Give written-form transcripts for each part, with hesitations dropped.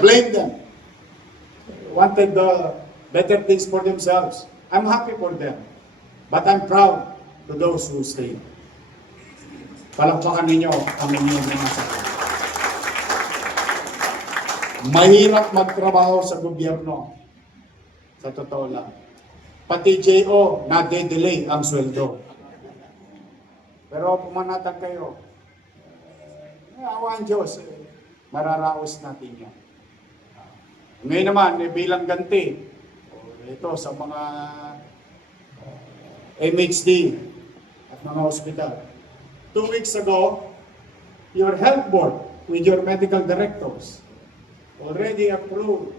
blame them. Wanted better things for themselves. I'm happy for them. But I'm proud to those who stay. Palakpakan ninyo ang inyong mga sakit. Mahirap magtrabaho sa gobyerno. Sa totoo lang. Pati JO, nade-delay ang sweldo. Pero pumanatag kayo. Awa ang Diyos, mararaos natin yan. Ngayon naman, bilang ganti, ito sa mga MHD at mga ospital. 2 weeks ago, your health board with your medical directors already approved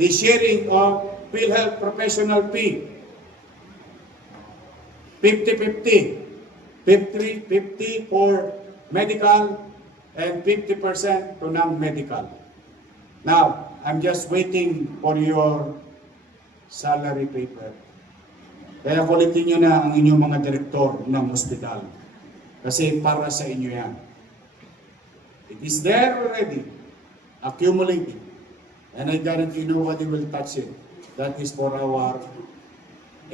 the sharing of PhilHealth professional fee 50-50. 50 for medical and 50% to non-medical. Now, I'm just waiting for your salary paper. Kaya kulitin nyo na ang inyong mga direktor ng hospital. Kasi para sa inyo yan. It is there already, accumulating. And I guarantee nobody will touch it. That is for our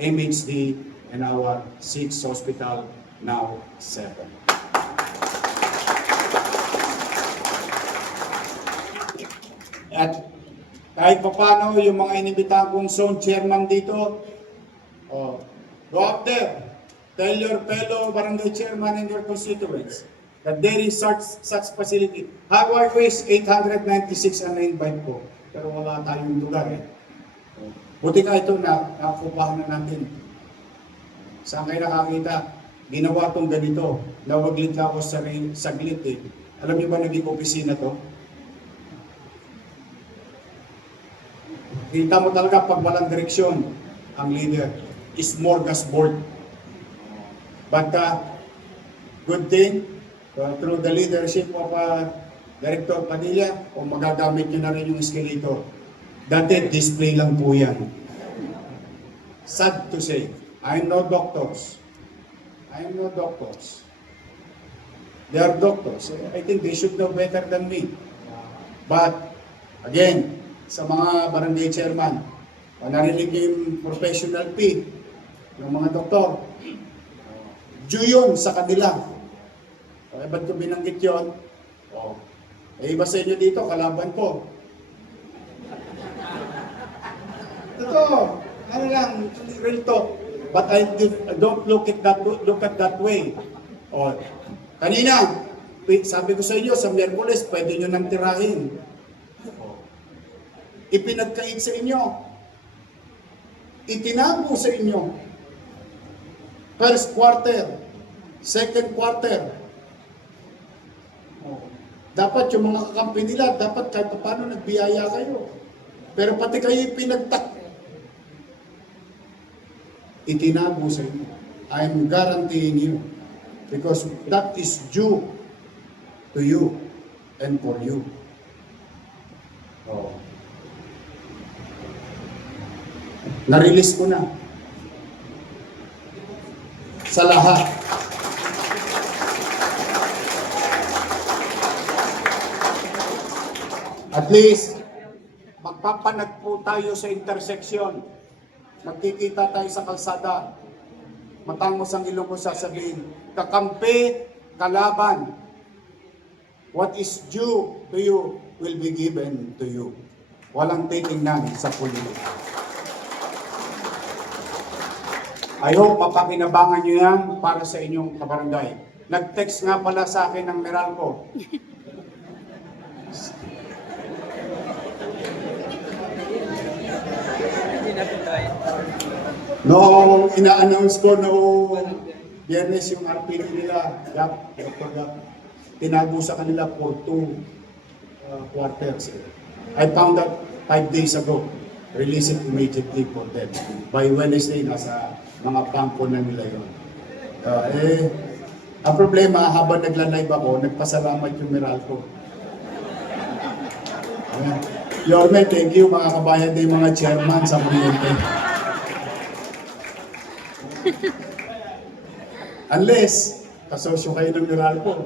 MHD and our 6 hospital, now 7. At kahit pa paano, yung mga inibitahan kong zone chairman dito, go up there, tell your fellow barangay chairman and your constituents that there is such facility. Highways 896 ang na-invite ko, pero wala tayong lugar eh. Buti ka ito na nakupahan na natin. Saan kayo nakakita? Ginawa tong ganito. Nawaglit ako sa saglit eh. Alam niyo ba naging opisina to? Kita mo talaga pag walang direksyon ang leader. Smorgasbord. But good thing, through the leadership of Director Padilla, kung magagamit nyo na rin yung escalator. Dati, display lang po yan. Sad to say, I'm no doctors. I'm no doctors. They are doctors. I think they should know better than me. But, again, sa mga barangay chairman, narinig yung professional fee ng mga doktor. Due yun sa kanila. Ba't ko binanggit yun? Iba sa inyo dito, kalaban ko. Totoo, ano lang, real talk. But I don't look at that way. Kanina, sabi ko sa inyo, sa Miyerkules, pwede nyo nang tirahin. Ipinagkait sa inyo. Itinago sa inyo. First quarter, second quarter. Dapat yung mga kakampi nila, dapat kahit paano nagbiyaya kayo. Pero pati kayo itinago sa inyo. I'm guaranteeing you. Because that is due to you and for you. Na-release ko na. Sa lahat. At least, magpapanag po tayo sa intersection. Magkikita tayo sa kalsada. Matangos ang ilong ko sasabihin, kakampi, kalaban. What is due to you will be given to you. Walang titingnan sa politika. I hope mapakinabangan nyo yan para sa inyong kabarangay. Nag-text nga pala sa akin ng Meralco. Noong ina-announce ko noong Biyernes yung RPD nila, tinago sa kanila for 2 quarters. I found that 5 days ago. Release it immediately for them. By Wednesday, nasa mga bangko na nila yun. Ang problema, habang nagla-live ako, nagpasalamat yung Meralco. Yorme, thank you mga kabayan din mga chairman sa Oriente. Unless, kasosyo kayo ng Meralco.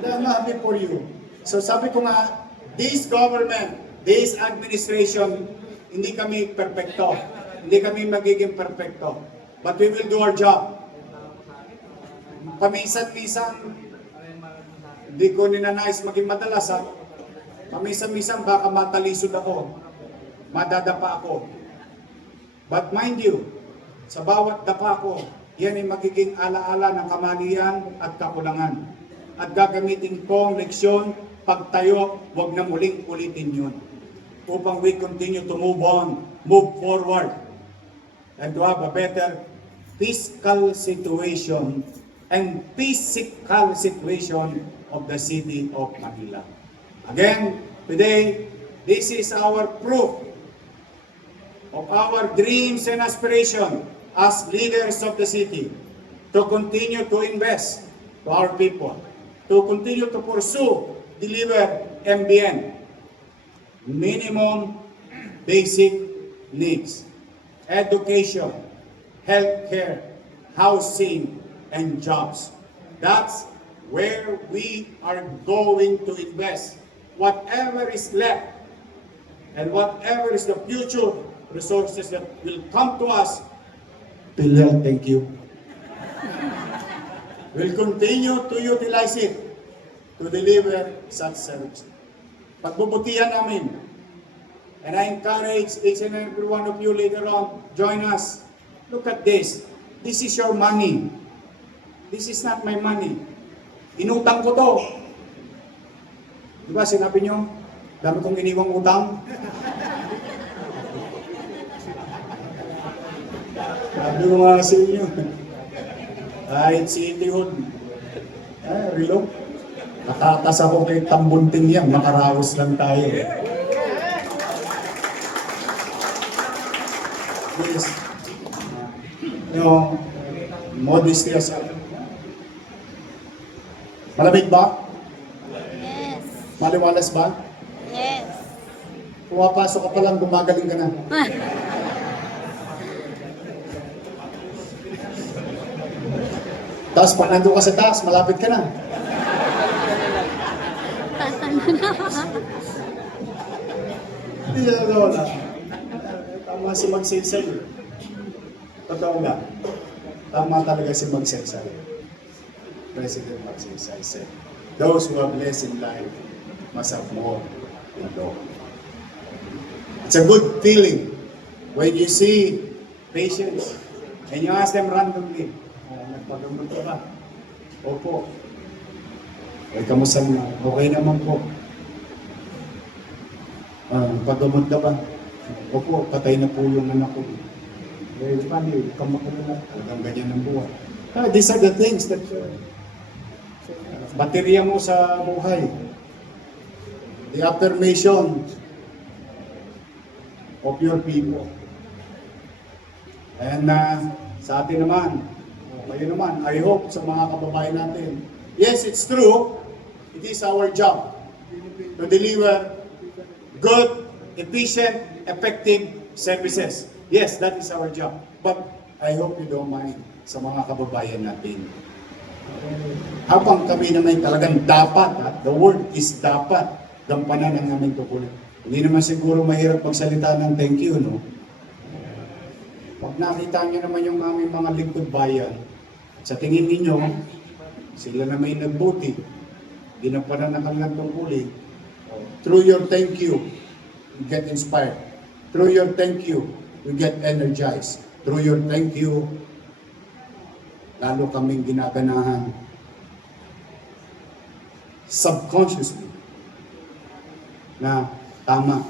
I'm happy for you. So sabi ko nga, this government, this administration, hindi kami perfecto. Hindi kami magiging perfecto. But we will do our job. Paminsan-minsan, hindi ko ninanais maging madalas ha. Paminsan-minsan baka matalisod ako. Madadapa ako. But mind you, sa bawat dapa ko, yan ay magiging alaala ng kamalian at kakulangan. At gagamitin kong leksyon, pagtayo, wag na muling ulitin yun. Upang we continue to move on, move forward, and to have a better fiscal situation and physical situation of the city of Manila. Again, today, this is our proof of our dreams and aspiration as leaders of the city to continue to invest to our people, to continue to pursue, deliver MBN, minimum basic needs, education, healthcare, housing, and jobs. That's where we are going to invest. Whatever is left and whatever is the future resources that will come to us, PhilHealth, thank you. We'll continue to utilize it to deliver such service. Pagbubutihan namin. And I encourage each and every one of you later on, join us. Look at this. This is your money. This is not my money. Inutang ko to. Diba sinabi nyo, dami kong iniwang utang? Sabi ko nga sa inyo. Kahit si Itihod. Rilo. Nakatas ako kay Tambunting yan. Makaraos lang tayo. Please. Yung modesty aside. Malamig ba? Yes. Maliwalas ba? Yes. Pumapasok ka pa lang, gumagaling ka na. Tapos pag nandun ka sa taas, malapit ka na. Hindi na wala. Tama si Magsaysay. Totoo nga. Tama talaga si Magsaysay. President Magsaysay said, those who are blessed in life must have more in law. It's a good feeling when you see patients and you ask them randomly, nagpagamot ka ba? Opo. Okay, kamusta na? Okay naman po. Nagpagamot ka ba? Opo, patay na po yung anak ko. Eh, paano yun? Kamakulala. Talagang ganyan ang buhay. These are the things that baterya mo sa buhay. The affirmation of your people. And sa atin naman, kayo naman, I hope sa mga kababayan natin, yes, it's true, it is our job to deliver good, efficient, effective services. Yes, that is our job. But I hope you don't mind sa mga kababayan natin. Habang kami naman talagang dapat, the word is dapat, gampanan ang aming tukulan. Hindi naman siguro mahirap magsalita ng thank you, no? Pag nakita niyo naman yung aming mga lingkod bayan, sa tingin ninyo, sila na may nagbuti, ginampanan na kanilang tungkulin. Through your thank you, we get inspired. Through your thank you, we get energized. Through your thank you, lalo kaming ginaganahan subconsciously na tama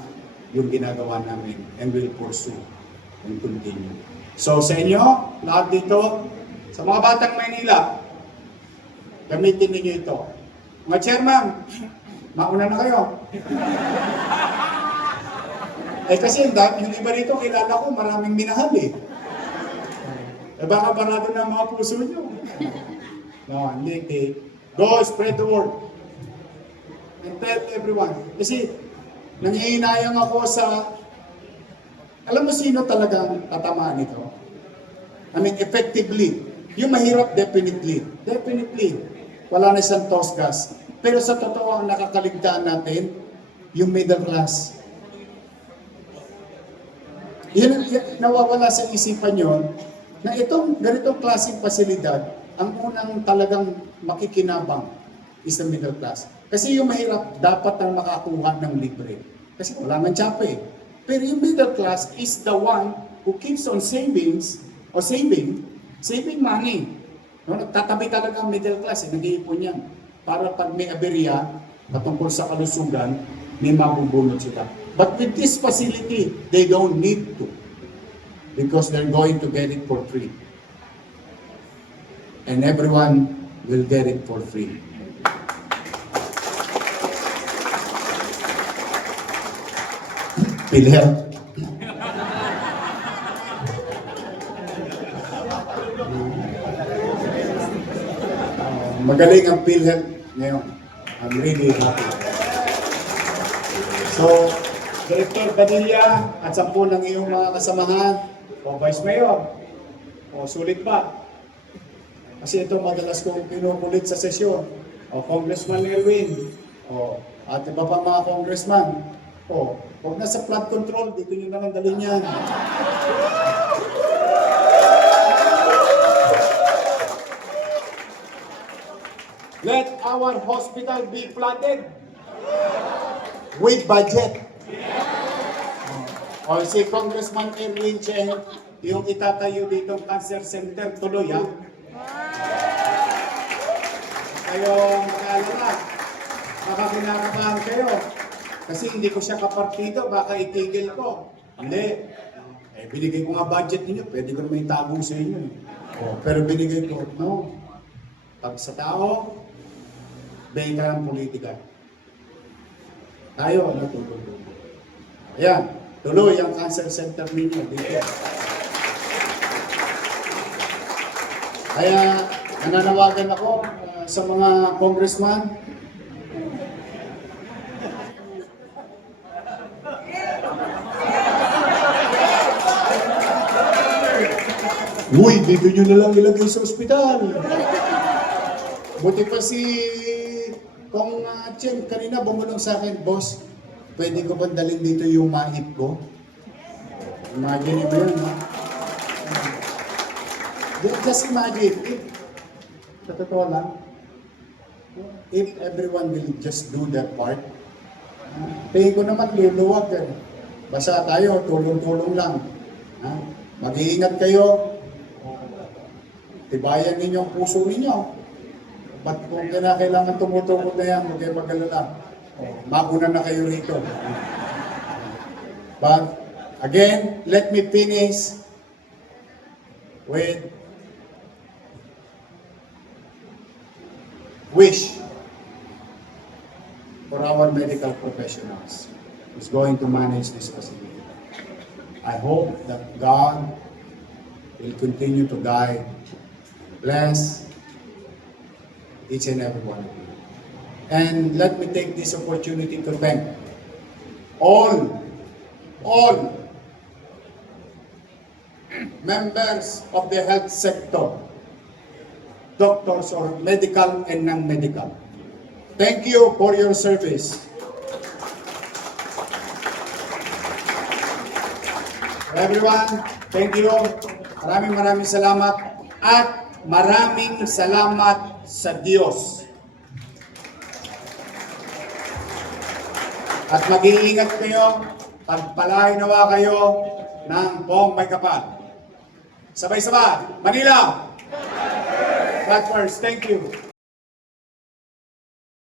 yung ginagawa namin and will pursue and continue. So sa inyo, lahat dito, sa mga batang Maynila, gamitin ninyo ito. Mga chairman, mauna na kayo. Kasi yung iba dito, kilala ko, maraming minahal eh. Baka barado na ang mga puso nyo. No, hindi. Go, spread the word. And tell everyone. Kasi, nangihinayang ako sa, alam mo sino talagang tatamaan ito? I mean, effectively. Yung mahirap, definitely. Definitely. Wala na isang toss gas. Pero sa totoo, ang nakakaligtaan natin, yung middle class. Yan, nawawala sa isipan yon na itong ganitong klaseng pasilidad, ang unang talagang makikinabang is the middle class. Kasi yung mahirap, dapat ang makakuha ng libre. Kasi wala man tiyapa eh. Pero yung middle class is the one who keeps on saving money. No, nagtatabi talaga ang middle class, nag-iipon yan. Para pag may aberya, patungkol sa kalusugan, may mabubunot sila. But with this facility, they don't need to. Because they're going to get it for free. And everyone will get it for free. PhilHealth. Magaling ang PhilHealth ngayon. I'm really happy. So, Director Padilla at 10 ng iyong mga kasamahan, o Vice Mayor, o sulit ba? Kasi ito madalas kong pinukulit sa sesyon. O Congressman Elwin, o at iba pa mga congressman, o huwag na sa flood control, dito nyo naman dalhin yan. Let our hospital be flooded with budget. O si Congressman Erwin Cheng, yung itatayo dito cancer center, tuloy ha. Kayo mag-alala, baka kinakabahan kayo. Kasi hindi ko siya kapartido, baka itigil ko. Hindi. Eh, binigay ko nga budget ninyo, pwede ko naman itago sa inyo. Pero binigay ko, no. Pag sa tao, benta ng politika. Tayo, natutuloy. Ayan, tuloy ang cancer center ninyo dito. Kaya, nananawagan ako sa mga congressman. Uy, dito nyo na lang ilagay sa ospital. Buti pa si Kong Cheng kanina bumulong sa akin, boss, pwede ko ba dalhin dito yung maip ko? Imagine mo yun, ha? Just imagine, sa totoo lang, if everyone will just do their part, tingin ko naman luluwag eh. Basta tayo, tulong-tulong lang. Ha? Mag-iingat kayo, tibayan ninyo ang puso ninyo. Ba't kung kailangan tumutukod na yan, huwag kayo mag-alala. Mauna na kayo rito. But, again, let me finish with wish for our medical professionals who's going to manage this facility. I hope that God will continue to guide, bless each and every one of you. And let me take this opportunity to thank all members of the health sector, doctors or medical and non-medical. Thank you for your service. Everyone, thank you. Maraming salamat at maraming salamat sa Diyos. At mag-iingat kayo, pagpalain nawa kayo ng buong may kapal. Sabay-sabay, Manila! God first, thank you.